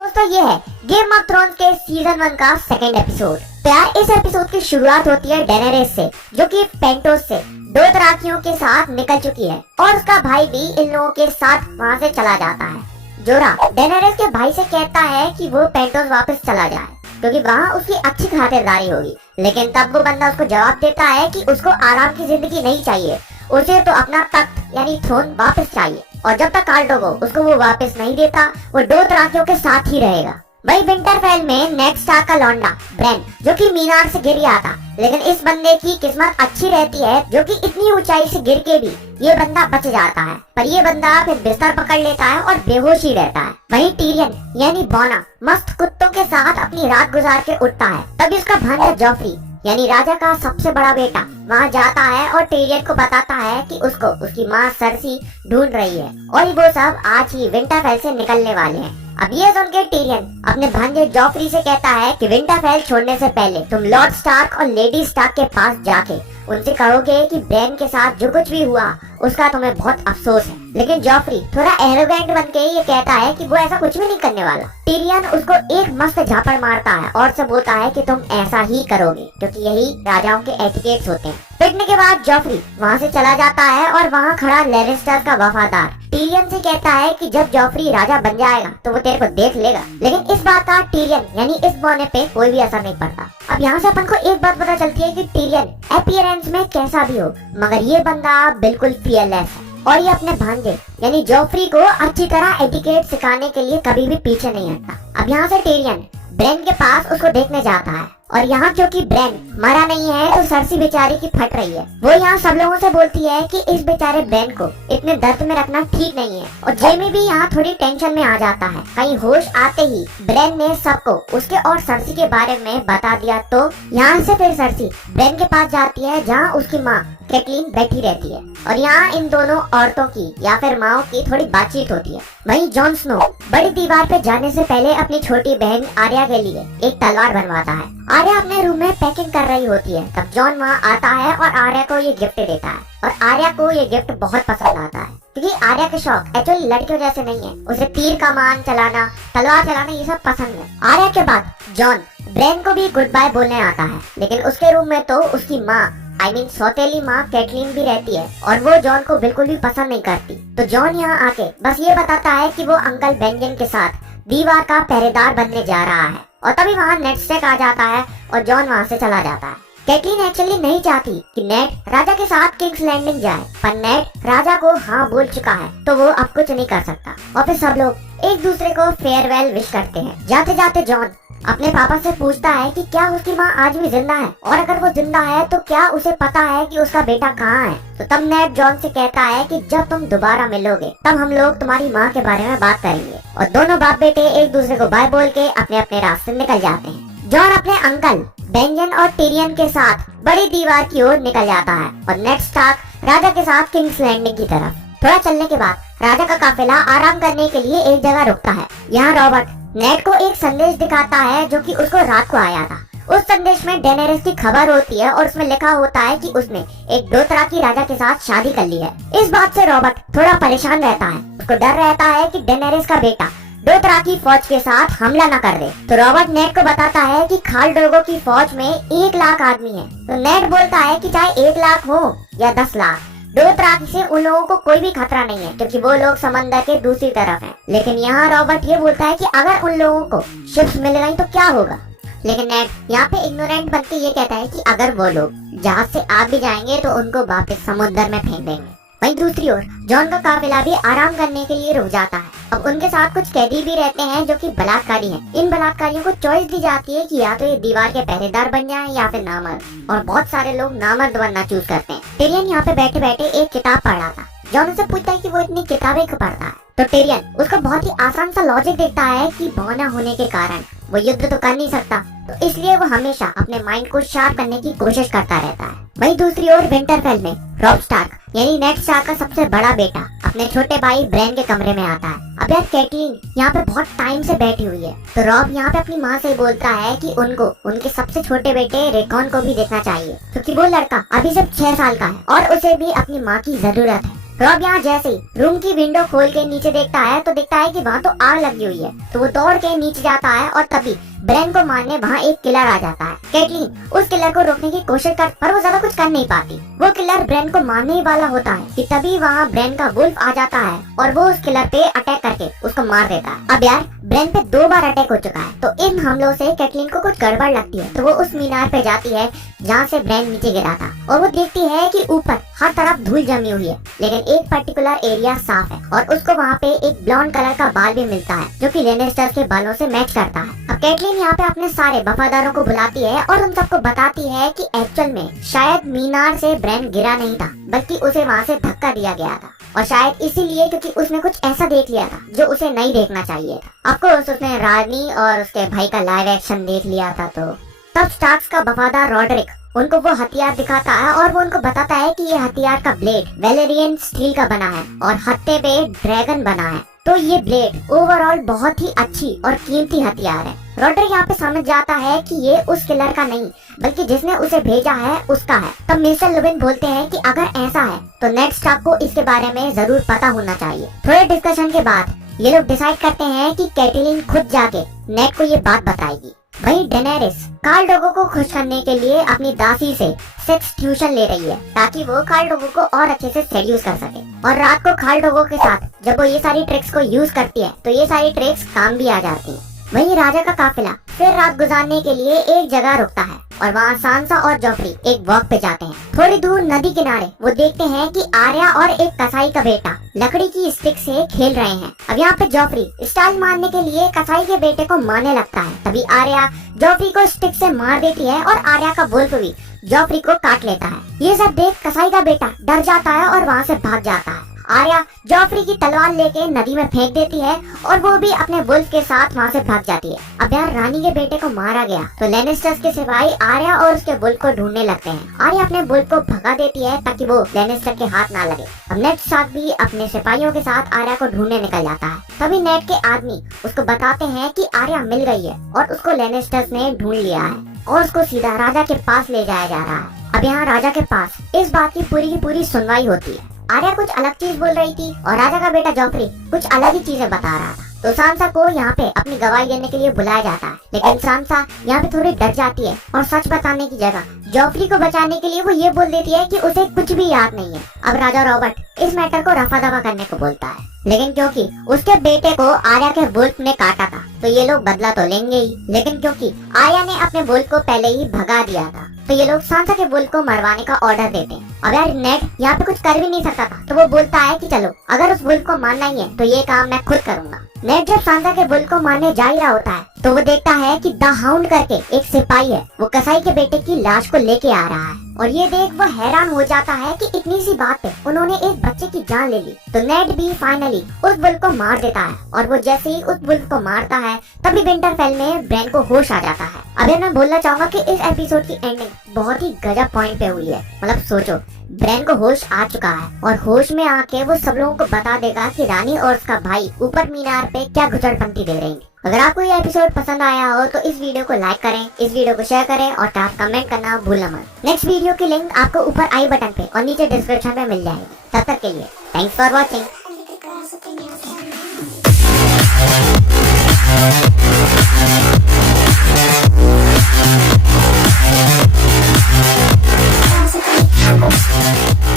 दोस्तों ये है गेम ऑफ थ्रोन्स के सीजन 1 का सेकंड एपिसोड। तो यार इस एपिसोड की शुरुआत होती है डेनेरिस से, जो कि पेंटोस से दो तराकियों के साथ निकल चुकी है और उसका भाई भी इन लोगों के साथ वहाँ से चला जाता है। जोरा डेनेरिस के भाई से कहता है कि वो पेंटोस वापस चला जाए क्योंकि वहाँ उसकी अच्छी खातिरदारी होगी, लेकिन तब वो बंदा उसको जवाब देता है कि उसको आराम की जिंदगी नहीं चाहिए, उसे तो अपना तख्त यानी थ्रोन वापस चाहिए और जब तक कार्ल ड्रैगो उसको वो वापस नहीं देता वो दो तराकियों के साथ ही रहेगा। वही विंटरफेल में नेड स्टार्क का लौंडा ब्रेन, जो कि मीनार से गिर गया था, लेकिन इस बंदे की किस्मत अच्छी रहती है जो कि इतनी ऊंचाई से गिर के भी ये बंदा बच जाता है, पर ये बंदा फिर बिस्तर पकड़ लेता है और बेहोश ही रहता है। वहीं टीरियन यानी बॉना मस्त कुत्तों के साथ अपनी रात गुजार के उठता है, तभी उसका भांजा जॉफ्री यानी राजा का सबसे बड़ा बेटा वहाँ जाता है और टीरियन को बताता है कि उसको उसकी माँ सरसी ढूंढ रही है और वो सब आज ही विंटरफेल से निकलने वाले हैं। अब ये सुन के टीरियन अपने भांजे जॉफ्री से कहता है कि विंटरफेल छोड़ने से पहले तुम लॉर्ड स्टार्क और लेडी स्टार्क के पास जाके उनसे कहोगे कि ब्रेन के साथ जो कुछ भी हुआ उसका तुम्हें बहुत अफसोस है। लेकिन जॉफ्री थोड़ा एरोगेंट बन के ये कहता है कि वो ऐसा कुछ भी नहीं करने वाला। टीरियन उसको एक मस्त झापड़ मारता है और से बोलता है कि तुम ऐसा ही करोगे क्योंकि यही राजाओं के एटिकेट्स होते हैं। पिटने के बाद जॉफ्री वहाँ से चला जाता है और वहाँ खड़ा लैनिस्टर का वफादार टीरियन से कहता है कि जब जॉफ्री राजा बन जाएगा तो वो तेरे को देख लेगा, लेकिन इस बात का टीरियन यानी इस बौने पे कोई भी असर नहीं पड़ता। अब यहाँ से अपन को एक बात पता चलती है कि टीरियन अपीयरेंस में कैसा भी हो मगर ये बंदा बिल्कुल फियरलेस है और ये अपने भांजे यानी जॉफ्री को अच्छी तरह एटिकेट सिखाने के लिए कभी भी पीछे नहीं हटता। अब यहाँ से टीरियन ब्रेन के पास उसको देखने जाता है और यहाँ क्योंकि ब्रेन मरा नहीं है तो सरसी बेचारी की फट रही है। वो यहाँ सब लोगों से बोलती है कि इस बेचारे ब्रेन को इतने दर्द में रखना ठीक नहीं है और जेमी भी यहाँ थोड़ी टेंशन में आ जाता है। कहीं होश आते ही ब्रेन ने सबको उसके और सरसी के बारे में बता दिया तो यहाँ से फिर सरसी ब्रेन के पास जाती है जहाँ उसकी माँ कैटलीन बैठी रहती है और यहाँ इन दोनों औरतों की या फिर माओ की थोड़ी बातचीत होती है। वहीं जॉन स्नो बड़ी दीवार पे जाने से पहले अपनी छोटी बहन आर्या के लिए एक तलवार बनवाता है। आर्या अपने रूम में पैकिंग कर रही होती है, तब जॉन वहाँ आता है और आर्या को ये गिफ्ट देता है और आर्या को ये गिफ्ट बहुत पसंद आता है क्योंकि आर्या के शौक एक्चुअली लड़कियों जैसे नहीं है, उसे तीर कमान चलाना तलवार चलाना ये सब पसंद है। आर्या के बाद जॉन ब्रेन को भी गुड बाय बोलने आता है, लेकिन उसके रूम में तो उसकी माँ सौतेली माँ कैटलीन भी रहती है और वो जॉन को बिल्कुल भी पसंद नहीं करती। तो जॉन यहाँ आके बस ये बताता है कि वो अंकल बेंजन के साथ दीवार का पहरेदार बनने जा रहा है और तभी वहाँ नेड स्टार्क आ जाता है और जॉन वहाँ से चला जाता है। कैटलीन एक्चुअली नहीं चाहती कि नेड राजा के साथ किंग्स लैंडिंग जाए, पर नेड राजा को हाँ बोल चुका है तो वो अब कुछ नहीं कर सकता और फिर सब लोग एक दूसरे को फेयरवेल विश करते हैं। जाते जाते जॉन अपने पापा से पूछता है कि क्या उसकी माँ आज भी जिंदा है और अगर वो जिंदा है तो क्या उसे पता है कि उसका बेटा कहाँ है। तो तब नेड जॉन से कहता है कि जब तुम दोबारा मिलोगे तब हम लोग तुम्हारी माँ के बारे में बात करेंगे और दोनों बाप बेटे एक दूसरे को बाय बोल के अपने अपने रास्ते निकल जाते हैं। जॉन अपने अंकल बेंजन और टीरियन के साथ बड़ी दीवार की ओर निकल जाता है और नेड स्टार्क राजा के साथ किंग्स लैंडिंग की तरफ। थोड़ा चलने के बाद राजा का काफिला आराम करने के लिए एक जगह रुकता है। यहाँ रॉबर्ट नेड को एक संदेश दिखाता है जो कि उसको रात को आया था। उस संदेश में डेनेरिस की खबर होती है और उसमें लिखा होता है कि उसने एक दो तरह की राजा के साथ शादी कर ली है। इस बात से रॉबर्ट थोड़ा परेशान रहता है, उसको डर रहता है कि डेनेरिस का बेटा दो तरह की फौज के साथ हमला न कर दे। तो रॉबर्ट नेड को बताता है कि खाल ड्रैगो की फौज में 1 लाख आदमी है। तो नेड बोलता है कि चाहे 1 लाख हो या 10 लाख दो तरह से उन लोगों को कोई भी खतरा नहीं है क्योंकि वो लोग समंदर के दूसरी तरफ हैं। लेकिन यहाँ रॉबर्ट ये बोलता है कि अगर उन लोगों को शिप्स मिल गई तो क्या होगा, लेकिन नेड यहाँ पे इग्नोरेंट बनके ये कहता है कि अगर वो लोग जहाज से आ भी जाएंगे तो उनको वापस समुद्र में फेंक देंगे। वहीं दूसरी ओर जॉन का काफिला भी आराम करने के लिए रुक जाता है। अब उनके साथ कुछ कैदी भी रहते हैं जो कि बलात्कारी हैं। इन बलात्कारियों को चॉइस दी जाती है कि या तो ये दीवार के पहरेदार बन जाएं या फिर नामर्द, और बहुत सारे लोग नामर्द बनना चूज करते हैं। टिरियन यहाँ पे बैठे बैठे एक किताब पढ़ रहा था। जॉन से पूछता है कि वो इतनी किताबें क्यों पढ़ता है, तो टिरियन उसको बहुत ही आसान सा लॉजिक देता है कि बौना होने के कारण वो युद्ध तो कर नहीं सकता, तो इसलिए वो हमेशा अपने माइंड को शार्प करने की कोशिश करता रहता है। वहीं दूसरी ओर विंटरफेल में रॉब स्टार्क यानी नेड स्टार्क का सबसे बड़ा बेटा अपने छोटे भाई ब्रेन के कमरे में आता है। अब यार कैटलीन यहाँ पे बहुत टाइम से बैठी हुई है, तो रॉब यहाँ पे अपनी माँ से बोलता है कि उनको उनके सबसे छोटे बेटे रेकॉन को भी देखना चाहिए क्योंकि वो लड़का अभी सिर्फ 6 साल का है और उसे भी अपनी माँ की जरूरत है। रॉब यहाँ जैसे ही रूम की विंडो खोल के नीचे देखता है तो देखता है कि वहाँ तो आग लगी हुई है। तो वो दौड़ के नीचे जाता है और तभी ब्रेन को मारने वहाँ एक किलर आ जाता है। कैटलीन उस किलर को रोकने की कोशिश कर पर वो ज्यादा कुछ कर नहीं पाती। वो किलर ब्रेन को मारने ही वाला होता है कि तभी वहाँ ब्रेन का वुल्फ आ जाता है और वो उस किलर पे अटैक करके उसको मार देता है। अब यार ब्रेन पे 2 बार अटैक हो चुका है तो इन हमलों से कैटलीन को कुछ गड़बड़ लगती है। तो वो उस मीनार पे जाती है जहाँ से ब्रेन नीचे गिरा था और वो देखती है कि ऊपर हर तरफ धूल जमी हुई है लेकिन एक पर्टिकुलर एरिया साफ है और उसको वहाँ पे एक ब्लॉन्ड कलर का बाल भी मिलता है जो कि लेनेस्टर के बालों से मैच करता है। अब कैटलीन यहाँ पे अपने सारे वफादारों को बुलाती है और उन सबको बताती है कि एक्चुअल में शायद मीनार से ब्रेन गिरा नहीं था बल्कि उसे वहाँ से धक्का दिया गया था और शायद इसीलिए क्योंकि उसने कुछ ऐसा देख लिया था जो उसे नहीं देखना चाहिए था। ऑफकोर्स उसने रानी और उसके भाई का लाइव एक्शन देख लिया था। तो तब स्टार्क्स का वफादार रॉडरिक उनको वो हथियार दिखाता है और वो उनको बताता है कि ये हथियार का ब्लेड वेलेरियन स्टील का बना है और हत्थे पे ड्रैगन बना है। तो ये ब्लेड ओवरऑल बहुत ही अच्छी और कीमती हथियार है। रॉडरिक यहाँ पे समझ जाता है कि ये उस किलर का नहीं बल्कि जिसने उसे भेजा है उसका है। तब मिस्टर लुबिन बोलते हैं कि अगर ऐसा है तो नेड स्टार्क को इसके बारे में जरूर पता होना चाहिए। थोड़े डिस्कशन के बाद ये लोग डिसाइड करते हैं कि कैटलीन खुद जाके नेड को ये बात बताएगी। वहीं डेनेरिस कार्ल डोगो को खुश करने के लिए अपनी दासी से सेक्स ट्यूशन ले रही है ताकि वो कार्ल डोगो को और अच्छे से सेड्यूस कर सके। और रात को कार्ल डोगो के साथ जब वो ये सारी ट्रिक्स को यूज करती है तो ये सारी ट्रिक्स काम भी आ जाती हैं। वहीं राजा का काफिला फिर रात गुजारने के लिए एक जगह रुकता है और वहाँ सांसा और जोफ्री एक वॉक पे जाते हैं। थोड़ी दूर नदी किनारे वो देखते हैं कि आर्या और एक कसाई का बेटा लकड़ी की स्टिक से खेल रहे हैं। अब यहाँ पे जोफ्री स्टाइल मारने के लिए कसाई के बेटे को मारने लगता है। तभी आर्या जोफ्री को स्टिक से मार देती है और आर्या का वुल्फ भी जोफ्री को काट लेता है। ये सब देख कसाई का बेटा डर जाता है और वहाँ से भाग जाता है। आर्या जोफ्री की तलवार लेके नदी में फेंक देती है और वो भी अपने वुल्फ के साथ वहाँ से भाग जाती है। अब यार रानी के बेटे को मारा गया तो लेनेस्टर्स के सिपाही आर्या और उसके वुल्फ को ढूंढने लगते हैं। आर्या अपने वुल्फ को भगा देती है ताकि वो लेनेस्टर के हाथ ना लगे। अब नेड स्टार्क भी अपने सिपाहियों के साथ आर्या को ढूंढने निकल जाता है। तभी नेड के आदमी उसको बताते हैं कि आर्या मिल गई है और उसको लेनेस्टर्स ने ढूंढ लिया है और उसको सीधा राजा के पास ले जाया जा रहा है। अब यहाँ राजा के पास इस बात की पूरी सुनवाई होती है। आर्या कुछ अलग चीज बोल रही थी और राजा का बेटा जोफ्री कुछ अलग ही चीजें बता रहा था। तो सांसा को यहाँ पे अपनी गवाही देने के लिए बुलाया जाता है लेकिन सांसा यहाँ पे थोड़ी डर जाती है और सच बताने की जगह जोफ्री को बचाने के लिए वो ये बोल देती है कि उसे कुछ भी याद नहीं है। अब राजा रॉबर्ट इस मैटर को रफा दफा करने को बोलता है लेकिन क्योंकि उसके बेटे को आर्या के वुल्फ ने काटा था तो ये लोग बदला तो लेंगे ही। लेकिन क्योंकि आर्या ने अपने वुल्फ को पहले ही भगा दिया था तो ये लोग सांसा के वुल्फ को मरवाने का ऑर्डर देते हैं। अब यार नेड यहाँ पे कुछ कर भी नहीं सकता था तो वो बोलता है कि चलो अगर उस वुल्फ को मारना ही है तो ये काम मैं खुद करूंगा। नेड जब सांसा के वुल्फ को मारने जा ही रहा होता है तो वो देखता है कि द हाउंड करके एक सिपाही है वो कसाई के बेटे की लाश को लेके आ रहा है और ये देख वो हैरान हो जाता है कि इतनी सी बात पे उन्होंने एक बच्चे की जान ले ली। तो नेड भी फाइनली उस वुल्फ को मार देता है और वो जैसे ही उस वुल्फ को मारता है तभी विंटरफेल में ब्रेन को होश आ जाता है। अब मैं बोलना चाहूंगा कि इस एपिसोड की एंडिंग बहुत ही गजब पॉइंट पे हुई है। मतलब सोचो ब्रेन को होश आ चुका है और होश में आके वो सब लोगों को बता देगा कि रानी और उसका भाई ऊपर मीनार पे क्या घुसड़पंती दे रहे हैं। अगर आपको ये एपिसोड पसंद आया हो तो इस वीडियो को लाइक करें, इस वीडियो को शेयर करें और कमेंट करना भूलना मत। नेक्स्ट वीडियो की लिंक आपको ऊपर आई बटन पे और नीचे डिस्क्रिप्शन में मिल जाएगी। तब तक के लिए thanks for watching. Thank you.